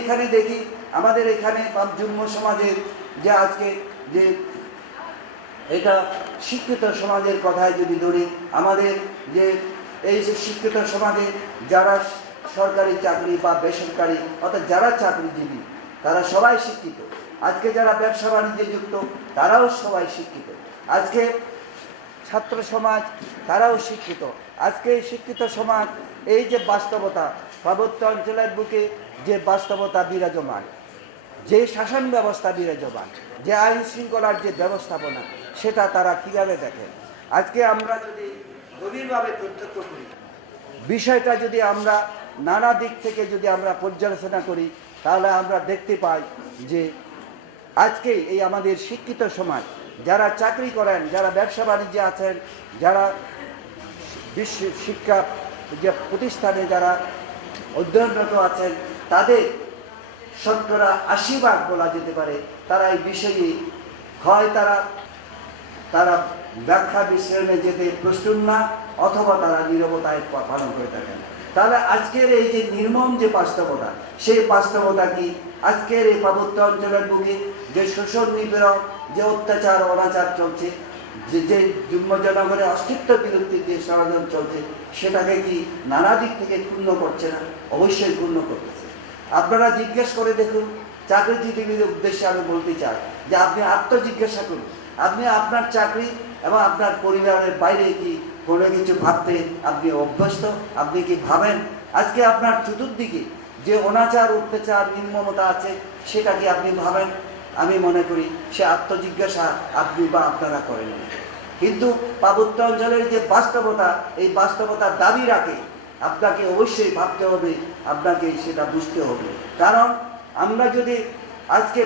এখানে দেখি, আমাদের এখানে যুগ্ম সমাজের যে আজকে যে এটা শিক্ষিত সমাজের কথায় যদি ধরি, আমাদের যে এই যে শিক্ষিত সমাজে যারা সরকারি চাকরি বা বেসরকারি, অর্থাৎ যারা চাকরিজীবী, তারা সবাই শিক্ষিত। আজকে যারা ব্যবসা বাণিজ্যে যুক্ত, তারাও সবাই শিক্ষিত। আজকে ছাত্র সমাজ, তারাও শিক্ষিত। আজকে এই শিক্ষিত সমাজ, এই যে বাস্তবতা পার্বত্য অঞ্চলের বুকে যে বাস্তবতা বিরাজমান, যে শাসন ব্যবস্থা বিরাজমান, যে আইন শৃঙ্খলার যে ব্যবস্থাপনা, সেটা তারা কীভাবে দেখেন? আজকে আমরা যদি গভীরভাবে প্রত্যক্ষ করি, বিষয়টা যদি আমরা নানা দিক থেকে যদি আমরা পর্যালোচনা করি, তাহলে আমরা দেখতে পাই যে আজকে এই আমাদের শিক্ষিত সমাজ, যারা চাকরি করেন, যারা ব্যবসা বাণিজ্যে আছেন, যারা বিশ্ব শিক্ষা যে প্রতিষ্ঠানে যারা অধ্যয়নরত আছেন তাদের শতকরা আশি ভাগ বলা যেতে পারে, তারা এই বিষয়ে হয় তারা তারা ব্যাখ্যা বিশ্লেষণে যেতে প্রস্তুত না, অথবা তারা নিরবতায় পালন করে থাকেন। তাহলে আজকের এই যে নির্মম যে বাস্তবতা, সেই বাস্তবতা কি? আজকের এই পার্বত্য অঞ্চলের বুকে যে শোষণ, নিপীড়ন, যে অত্যাচার, অনাচার চলছে, যে যে যুগ্ম অস্তিত্ব বিলুপ্তির যে ষড়যন্ত্র চলছে, সেটাকে কি নানা দিক থেকে ক্ষুণ্ণ করছে না? অবশ্যই ক্ষুণ্ণ করতেছে। আপনারা জিজ্ঞেস করে দেখুন, চাকরিজীবীদের উদ্দেশ্যে আমি বলতে চাই যে আপনি আত্মজিজ্ঞাসা করুন। আপনি আপনার চাকরি এবং আপনার পরিবারের বাইরে কি কোনো কিছু ভাবতে আপনি অভ্যস্ত? আপনি কি ভাবেন? আজকে আপনার চতুর্দিকে যে অনাচার, অত্যাচার, নির্মমতা আছে, সেটা কি আপনি ভাবেন? আমি মনে করি সে আত্মজিজ্ঞাসা আপনি বা আপনারা করেন। কিন্তু পার্বত্য অঞ্চলের যে বাস্তবতা, এই বাস্তবতার দাবি রাখে আপনাকে অবশ্যই ভাবতে হবে, আপনাকে সেটা বুঝতে হবে। কারণ আমরা যদি আজকে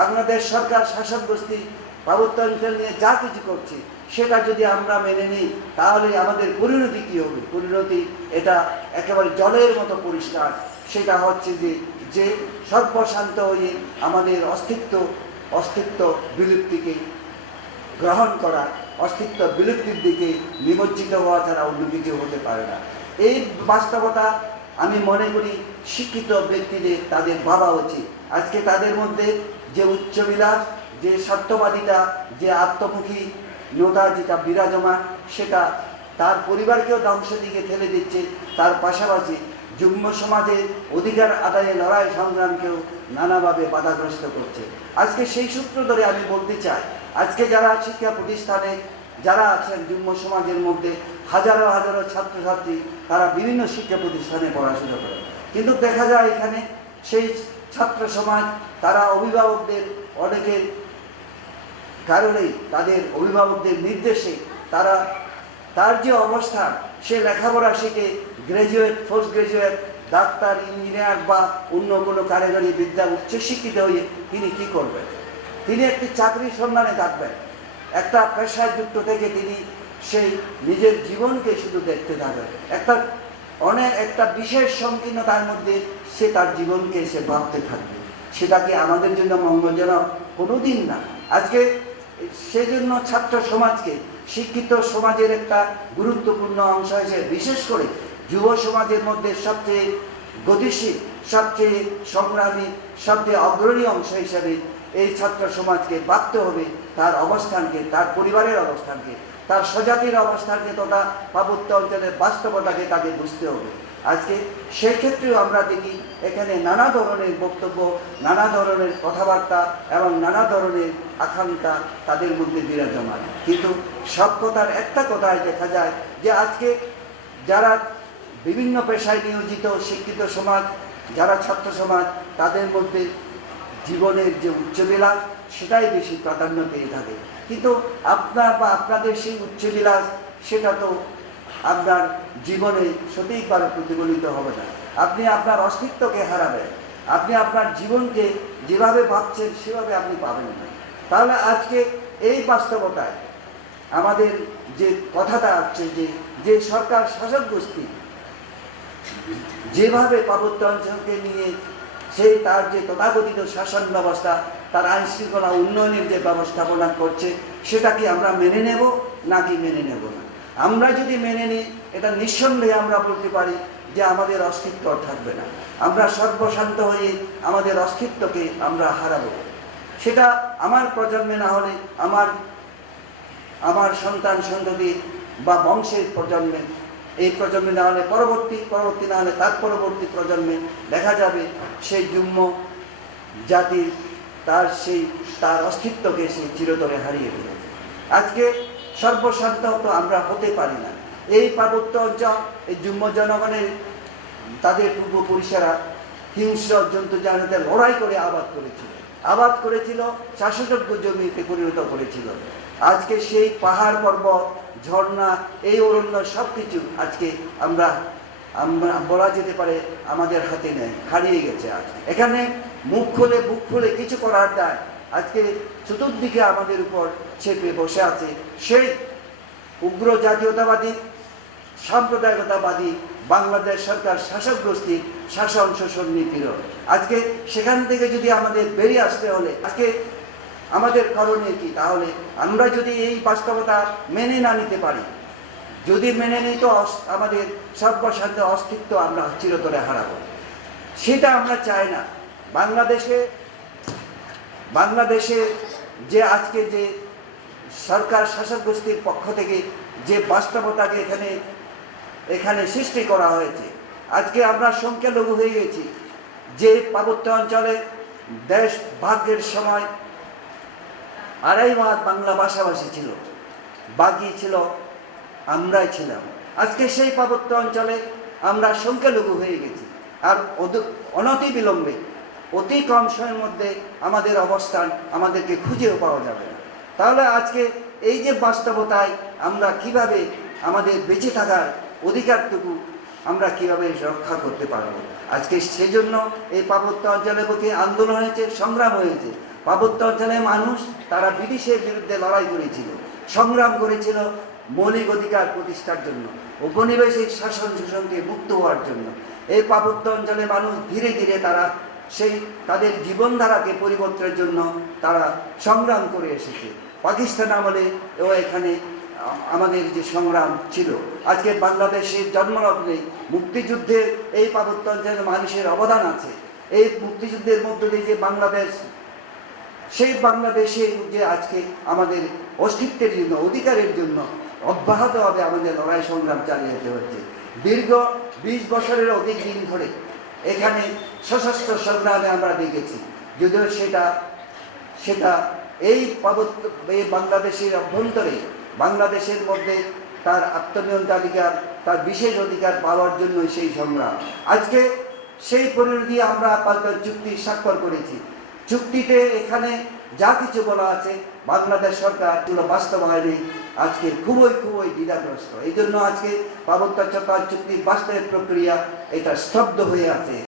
বাংলাদেশ সরকার শাসক গোষ্ঠী পার্বত্য অঞ্চল নিয়ে যা কিছু করছে, সেটা যদি আমরা মেনে নিই, তাহলে আমাদের পরিণতি কী হবে? পরিণতি এটা একেবারে জলের মতো পরিষ্কার। সেটা হচ্ছে যে যে সর্বশান্ত হয়ে আমাদের অস্তিত্ব অস্তিত্ব বিলুপ্তিকে গ্রহণ করা, অস্তিত্ব বিলুপ্তির দিকে নিমজ্জিত হওয়া ছাড়া অন্য কিছু হতে পারে না। এই বাস্তবতা আমি মনে করি শিক্ষিত ব্যক্তিদের, তাদের ভাবা উচিত। আজকে তাদের মধ্যে যে উচ্চবিলাস যে সত্যবাদিতা যে আত্মমুখী নতা যেটা বিরাজমান, সেটা তার পরিবারকেও ধ্বংসের দিকে ঠেলে দিচ্ছে। তার পাশাপাশি যুগ্ম সমাজে অধিকার আদায়ে লড়াই সংগ্রামকেও নানাভাবে বাধাগ্রস্ত করছে। আজকে সেই সূত্র ধরে আমি বলতে চাই, আজকে যারা শিক্ষা প্রতিষ্ঠানে যারা আছেন যুগ্ম সমাজের মধ্যে হাজারো হাজারো ছাত্রছাত্রী, তারা বিভিন্ন শিক্ষা প্রতিষ্ঠানে পড়াশোনা করে। কিন্তু দেখা যায় এখানে সেই ছাত্র সমাজ, তারা অভিভাবকদের অনেকের কারণেই তাদের অভিভাবকদের নির্দেশে তারা তার যে অবস্থান সে লেখাপড়া শিখে graduate post graduate doctor engineer বা অন্য কোনো কারিগরি বিদ্যা উচ্চশিক্ষিত হয়ে তিনি কি করবেন? তিনি একটি চাকরির সন্ধানে থাকবেন। একটা পেশায় যুক্ত থেকে তিনি সেই নিজের জীবনকে শুধু দেখতে থাকবেন একটা অনেক, একটা বিশেষ সংকীর্ণতার মধ্যে সে তার জীবনকে সে ভাবতে থাকবে। সেটা কি আমাদের জন্য মঙ্গলজনক কোনোদিন না। আজকে সেজন্য ছাত্র সমাজকে, শিক্ষিত সমাজের একটা গুরুত্বপূর্ণ অংশ হিসেবে বিশেষ করে যুব সমাজের মধ্যে সবচেয়ে গতিশীল, সবচেয়ে সংগ্রামী, সবচেয়ে অগ্রণী অংশ হিসেবে এই ছাত্র সমাজকে ভাবতে হবে, তার অবস্থানকে, তার পরিবারের অবস্থানকে, তার স্বজাতির অবস্থানকে তথা পার্বত্য অঞ্চলের বাস্তবতাকে তাকে বুঝতে হবে। আজকে সেই ক্ষেত্রেও আমরা দেখি, এখানে নানা ধরনের বক্তব্য, নানা ধরনের কথাবার্তা এবং নানা ধরনের আকাঙ্ক্ষা তাদের মধ্যে বিরাজমান। কিন্তু সব কথার একটা কথায় দেখা যায় যে আজকে যারা বিভিন্ন পেশায় নিয়োজিত, শিক্ষিত সমাজ, যারা ছাত্র সমাজ, তাদের মধ্যে জীবনের যে উচ্চবিলাস সেটাই বেশি প্রাধান্য পেয়ে থাকে। কিন্তু আপনার বা আপনাদের সেই উচ্চবিলাস সেটা তো আপনার জীবনে সঠিকভাবে প্রতিফলিত হবে না। আপনি আপনার অস্তিত্বকে হারাবেন। আপনি আপনার জীবনকে যেভাবে ভাবছেন, সেভাবে আপনি পাবেন না। তাহলে আজকে এই বাস্তবতায় আমাদের যে কথাটা আছে যে যে সরকার শাসক গোষ্ঠী, যেভাবে পার্বত্য অঞ্চলকে নিয়ে সেই তার যে তথাকথিত শাসন ব্যবস্থা, তার আইন শৃঙ্খলা উন্নয়নের যে ব্যবস্থাপনা করছে সেটা কি আমরা মেনে নেব নাকি মেনে নেব না? আমরা যদি মেনে নিই, এটা নিঃসন্দেহে আমরা বলতে পারি যে আমাদের অস্তিত্ব থাকবে না। আমরা সর্বশান্ত হয়ে আমাদের অস্তিত্বকে আমরা হারাবো। সেটা আমার প্রজন্মে না হলে আমার আমার সন্তান সন্ততি বা বংশের প্রজন্মে এই প্রজন্মে না হলে পরবর্তী পরবর্তী না হলে তার পরবর্তী প্রজন্মে দেখা যাবে সেই যুগ্ম জাতি তার সেই, তার অস্তিত্বকে সে চিরতরে হারিয়ে ফেলেছে। আজকে সর্বশান্ত তো আমরা হতে পারি না। এই পার্বত্য অঞ্চল, এই যুগ্ম জনগণের, তাদের পূর্বপুরুষেরা হিংস্র জন্তু জানোয়ারদের লড়াই করে আবাদ করেছিল। আবাদ করেছিল চাষযোগ্য জমিতে পরিণত করেছিল। আজকে সেই পাহাড় পর্বত ঝর্ণা, এই অরণ্য সব কিছু আজকে আমরা বলা যেতে পারে আমাদের হাতে নেই হারিয়ে গেছে আজ। এখানে মুখ খুলে, বুক খুলে কিছু করার দায় আজকে চতুর্দিকে আমাদের উপর চেপে বসে আছে সেই উগ্র জাতীয়তাবাদী, সাম্প্রদায়িকতাবাদী বাংলাদেশ সরকার শাসক গোষ্ঠীর শাসন শোষণ নীতির আজকে সেখান থেকে যদি আমাদের বেরিয়ে আসতে হলে, আজকে আমাদের করণীয় কি? তাহলে আমরা যদি এই বাস্তবতা মেনে না নিতে পারি, যদি মেনে নিই তো অস- আমাদের সর্বশান্ত অস্তিত্ব আমরা চিরতরে হারাবো। সেটা আমরা চাই না। বাংলাদেশে বাংলাদেশে যে আজকে যে সরকার শাসক গোষ্ঠীর পক্ষ থেকে যে বাস্তবতাকে এখানে এখানে সৃষ্টি করা হয়েছে, আজকে আমরা সংখ্যালঘু হয়ে গেছি। যে পার্বত্য অঞ্চলে দেশ ভাগ্যের সময় আড়াই মাস বাংলা ভাষাভাষী ছিল। বাকি ছিল আমরাই ছিলাম। আজকে সেই পার্বত্য অঞ্চলে আমরা সংখ্যালঘু হয়ে গেছি। আর অনতি বিলম্বে অতি কম সময়ের মধ্যে আমাদের অবস্থান আমাদেরকে খুঁজেও পাওয়া যাবে না। তাহলে আজকে এই যে বাস্তবতায় আমরা কীভাবে আমাদের বেঁচে থাকার অধিকারটুকু আমরা কীভাবে রক্ষা করতে পারব? আজকে সেজন্য এই পার্বত্য অঞ্চলের প্রতি আন্দোলন হয়েছে, সংগ্রাম হয়েছে। পার্বত্য অঞ্চলের মানুষ তারা ব্রিটিশের বিরুদ্ধে লড়াই করেছিল, সংগ্রাম করেছিল মৌলিক অধিকার প্রতিষ্ঠার জন্য উপনিবেশিক শাসন শোষণকে মুক্ত হওয়ার জন্য। এই পার্বত্য অঞ্চলের মানুষ ধীরে ধীরে তারা সেই, তাদের জীবনধারাকে পরিবর্তনের জন্য তারা সংগ্রাম করে এসেছে। পাকিস্তান আমলে ও এখানে আমাদের যে সংগ্রাম ছিল আজকে বাংলাদেশের জন্মলগ্নে মুক্তিযুদ্ধে এই পার্বত্য অঞ্চলের মানুষের অবদান আছে। এই মুক্তিযুদ্ধের মধ্য দিয়ে যে বাংলাদেশ সেই বাংলাদেশে যে আজকে আমাদের অস্তিত্বের জন্য, অধিকারের জন্য অব্যাহতভাবে আমাদের লড়াই সংগ্রাম চালিয়ে যেতে হচ্ছে। দীর্ঘ বিশ বছরের অধিক দিন ধরে এখানে সশস্ত্র সংগ্রামে আমরা দেখেছি। যদিও সেটা সেটা এই পার্বত্য এই বাংলাদেশের অভ্যন্তরে, বাংলাদেশের মধ্যে তার আত্মনিয়ন্ত্রণাধিকার তার বিশেষ অধিকার পাওয়ার জন্য সেই সংগ্রাম। আজকে সেই পরিণতি আমরা চুক্তি স্বাক্ষর করেছি। চুক্তিতে এখানে যা কিছু বলা আছে, বাংলাদেশ সরকার এগুলো বাস্তবায়নে আজকে খুবই খুবই দ্বিধাগ্রস্ত। এই জন্য আজকে পার্বত্য চক্র চুক্তির বাস্তবের প্রক্রিয়া এটা স্তব্ধ হয়ে আছে।